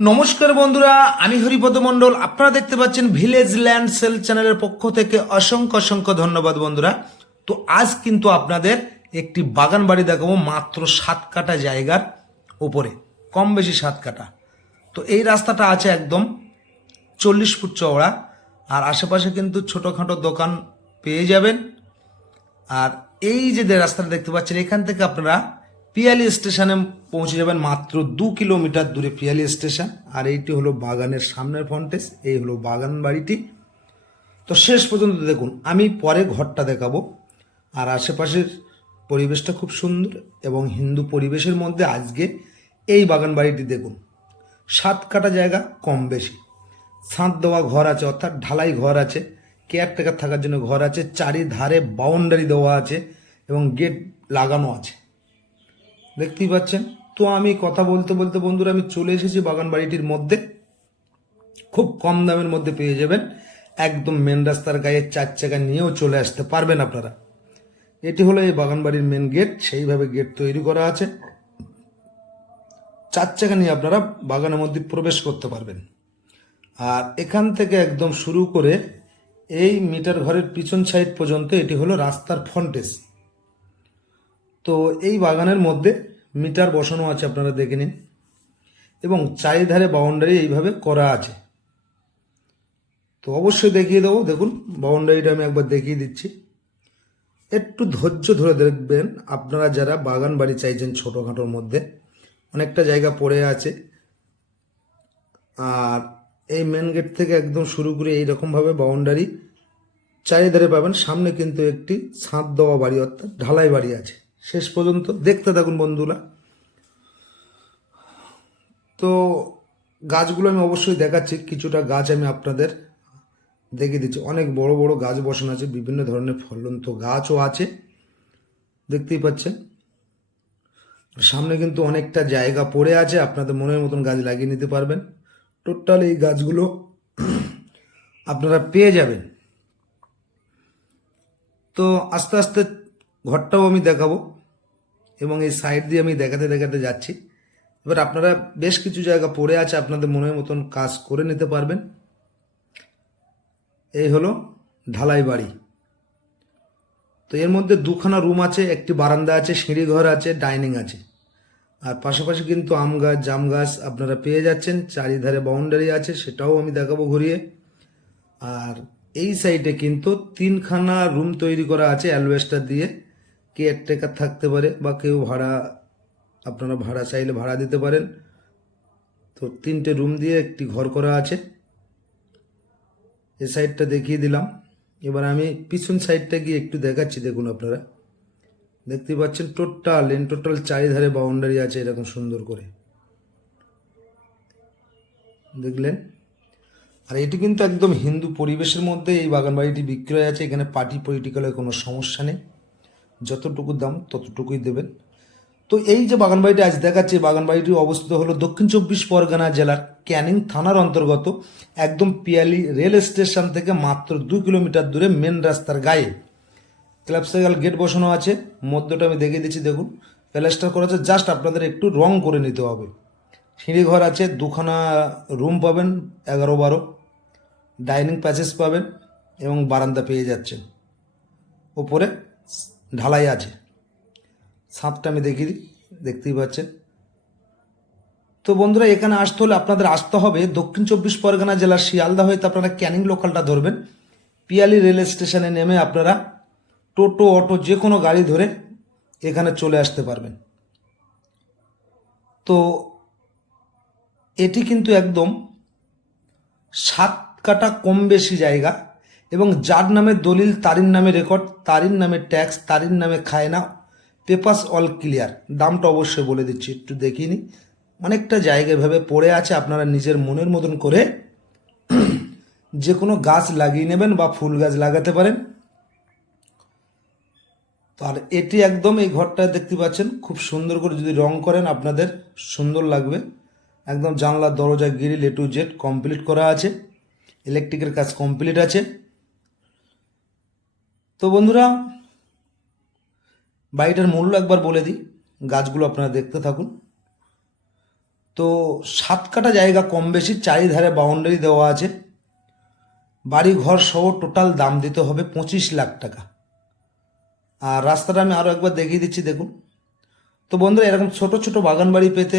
নমস্কার বন্ধুরা, আমি হরিপদ মণ্ডল। আপনারা দেখতে পাচ্ছেন ভিলেজ ল্যান্ড সেল চ্যানেলের পক্ষ থেকে অসংখ্য অসংখ্য ধন্যবাদ বন্ধুরা। তো আজ কিন্তু আপনাদের একটি বাগান বাড়ি দেখাবো মাত্র 7 কাঠা জায়গার উপরে, কম বেশি 7 কাঠা। তো এই রাস্তাটা আছে একদম 40 ফুট চওড়া, আর আশেপাশে কিন্তু ছোটোখাটো দোকান পেয়ে যাবেন। আর এই যে রাস্তাটা দেখতে পাচ্ছেন, এখান থেকে আপনারা পিয়ালি স্টেশনে পৌঁছে যাবেন মাত্র 2 কিলোমিটার দূরে পিয়ালি স্টেশন। আর এইটি হলো বাগানের সামনের ফ্রন্টেজ, এই হলো বাগান বাড়িটি। তো শেষ পর্যন্ত দেখুন, আমি পরে ঘরটা দেখাবো। আর আশেপাশের পরিবেশটা খুব সুন্দর এবং হিন্দু পরিবেশের মধ্যে আজকে এই বাগান বাড়িটি দেখুন। 7 কাঠা জায়গা, কম বেশি ছাদ দেওয়া ঘর আছে, অর্থাৎ ঢালাই ঘর আছে, কেয়ারটেকার থাকার জন্য ঘর আছে, চারিধারে বাউন্ডারি দেওয়া আছে এবং গেট লাগানো আছে, দেখতেই পাচ্ছেন। তো আমি কথা বলতে বলতে বন্ধুরা আমি চলে এসেছি বাগান বাড়িটির মধ্যে। খুব কম দামের মধ্যে পেয়ে যাবেন, একদম মেন রাস্তার গায়ে 4 চাকা নিয়েও চলে আসতে পারবেন আপনারা। এটি হলো এই বাগান বাড়ির মেন গেট, সেইভাবে গেট তৈরি করা আছে। 4 চাকা নিয়ে আপনারা বাগানের মধ্যে প্রবেশ করতে পারবেন। আর এখান থেকে একদম শুরু করে এই মিটার ঘরের পিছন সাইড পর্যন্ত এটি হলো রাস্তার ফ্রন্টেজ। তো এই বাগানের মধ্যে মিটার বসানো আছে, আপনারা দেখে নিন, এবং চারিধারে বাউন্ডারি এইভাবে করা আছে। তো অবশ্যই দেখিয়ে দেবো, দেখুন বাউন্ডারিটা আমি একবার দেখিয়ে দিচ্ছি। একটু ধৈর্য ধরে দেখবেন আপনারা যারা বাগান বাড়ি চাইছেন ছোটোখাটোর মধ্যে। অনেকটা জায়গা পড়ে আছে। আর এই মেন গেট থেকে একদম শুরু করে এইরকমভাবে বাউন্ডারি চারিধারে পাবেন। সামনে কিন্তু একটি ছাদ দেওয়া বাড়ি, অর্থাৎ ঢালাই বাড়ি আছে। শেষ পর্যন্ত দেখতে থাকুন বন্ধুরা। তো গাছগুলো আমি অবশ্যই দেখাচ্ছি, কিছুটা গাছ আমি আপনাদের দেখিয়ে দিচ্ছি। অনেক বড় বড় গাছ বসানো আছে, বিভিন্ন ধরনের ফলন্ত গাছও আছে, দেখতেই পাচ্ছেন। সামনে কিন্তু অনেকটা জায়গা পড়ে আছে, আপনাদের মনের মতন গাছ লাগিয়ে নিতে পারবেন। টোটাল এই গাছগুলো আপনারা পেয়ে যাবেন। তো আস্তে আস্তে ঘরটাও আমি দেখাবো এবং এই সাইড দিয়ে আমি দেখাতে দেখাতে যাচ্ছি। এবার আপনারা বেশ কিছু জায়গা পড়ে আছে, আপনাদের মনের মতন কাজ করে নিতে পারবেন। এই হলো ঢালাই বাড়ি। তো এর মধ্যে 2খানা রুম আছে, একটি বারান্দা আছে, সিঁড়ি ঘর আছে, ডাইনিং আছে। আর পাশাপাশি কিন্তু আম গাছ, জাম গাছ আপনারা পেয়ে যাচ্ছেন। চারিধারে বাউন্ডারি আছে, সেটাও আমি দেখাবো ঘুরিয়ে। আর এই সাইডে কিন্তু 3খানা রুম তৈরি করা আছে অ্যালবেস্টার দিয়ে। কেয়ারটেকার থাকতে পারে বা কেউ ভাড়া, আপনারা ভাড়া চাইলে ভাড়া দিতে পারেন। তো 3টে রুম দিয়ে একটি ঘর করা আছে। এই সাইডটা দেখিয়ে দিলাম। এবার আমি পিছন সাইডটা গিয়ে একটু দেখাচ্ছি, দেখুন আপনারা দেখতে পাচ্ছেন। টোটাল চারিধারে বাউন্ডারি আছে এরকম সুন্দর করে, দেখলেন। আর এটি কিন্তু একদম হিন্দু পরিবেশের মধ্যে এই বাগান বাড়িটি বিক্রয় আছে। এখানে পার্টি পলিটিক্যালের কোনো সমস্যা নেই, যতটুকু দাম ততটুকুই দেবেন। তো এই যে বাগান বাড়িটি আজ দেখাচ্ছি, বাগান বাড়িটি অবস্থিত হলো দক্ষিণ 24 পরগনা জেলার ক্যানিং থানার অন্তর্গত, একদম পিয়ালি রেল স্টেশন থেকে মাত্র 2 কিলোমিটার দূরে মেন রাস্তার গায়ে। ক্লাবসাইকেল গেট বসানো আছে, মধ্যটা আমি দেখিয়ে দিচ্ছি, দেখুন প্লাস্টার করা আছে, জাস্ট আপনাদের একটু রং করে নিতে হবে। সিঁড়ি ঘর আছে, 2খানা রুম পাবেন, 11-12, ডাইনিং প্যাসেজ পাবেন এবং বারান্দা পেয়ে যাচ্ছেন। ওপরে ঢালাই আছে, ছাদটা আমি দেখিয়ে দিই, দেখতেই পাচ্ছেন। তো বন্ধুরা এখানে আসতে হলে আপনাদের আসতে হবে দক্ষিণ 24 পরগনা জেলার শিয়ালদা হইতে আপনারা ক্যানিং লোকালটা ধরবেন। পিয়ালি রেল স্টেশনে নেমে আপনারা টোটো, অটো যে কোনো গাড়ি ধরে এখানে চলে আসতে পারবেন। তো এটি কিন্তু একদম 7 কাঠা কম বেশি জায়গা, এবং যার নামে দলিল, তারির নামে রেকর্ড, তারির নামে ট্যাক্স, তারির নামে খায়না, পেপারস অল ক্লিয়ার। দামটা অবশ্যই বলে দিচ্ছি, একটু দেখিয়ে নিই। অনেকটা জায়গা এভাবে পড়ে আছে, আপনারা নিজের মনের মতন করে যে কোনো গাছ লাগিয়ে নেবেন বা ফুল গাছ লাগাতে পারেন। তো আর এটি একদম, এই ঘরটা দেখতে পাচ্ছেন খুব সুন্দর করে যদি রং করেন আপনাদের সুন্দর লাগবে। একদম জানলা, দরজা, grill A to Z complete করা আছে, ইলেকট্রিকের কাজ কমপ্লিট আছে। তো বন্ধুরা বাড়িটার মূল্য একবার বলে দিই, গাছগুলো আপনারা দেখতে থাকুন। তো তো 7 কাঠা জায়গা কম বেশি, চারিধারে বাউন্ডারি দেওয়া আছে। বাড়ি ঘর সহ টোটাল দাম দিতে হবে 25 লাখ টাকা। আর রাস্তাটা আমি আরও একবার দেখিয়ে দিচ্ছি, দেখুন। তো বন্ধুরা, এরকম ছোট ছোট বাগান বাড়ি পেতে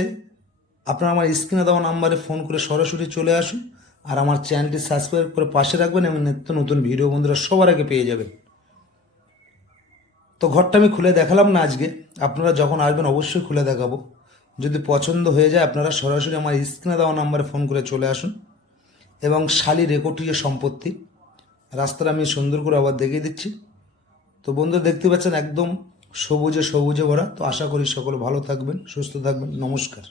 আপনারা আমার স্ক্রিনে দেওয়া নাম্বারে ফোন করে সরাসরি চলে আসুন। আর আমার চ্যানেলটি সাবস্ক্রাইব করে পাশে রাখবেন এবং নিত্য নতুন ভিডিও বন্ধুরা সবার আগে পেয়ে যাবেন। তো ঘরটা আমি খুলে দেখালাম না আজকে, আপনারা যখন আসবেন অবশ্যই খুলে দেখাবো। যদি পছন্দ হয়ে যায় আপনারা সরাসরি আমার স্ক্রিনে দেওয়া নাম্বারে ফোন করে চলে আসুন। এবং শালি রেকর্ডীয় সম্পত্তি, রাস্তাটা আমি সুন্দর করে আবার দেখিয়ে দিচ্ছি। তো বন্ধুরা দেখতে পাচ্ছেন একদম সবুজে সবুজে ভরা। তো আশা করি সকলে ভালো থাকবেন, সুস্থ থাকবেন। নমস্কার।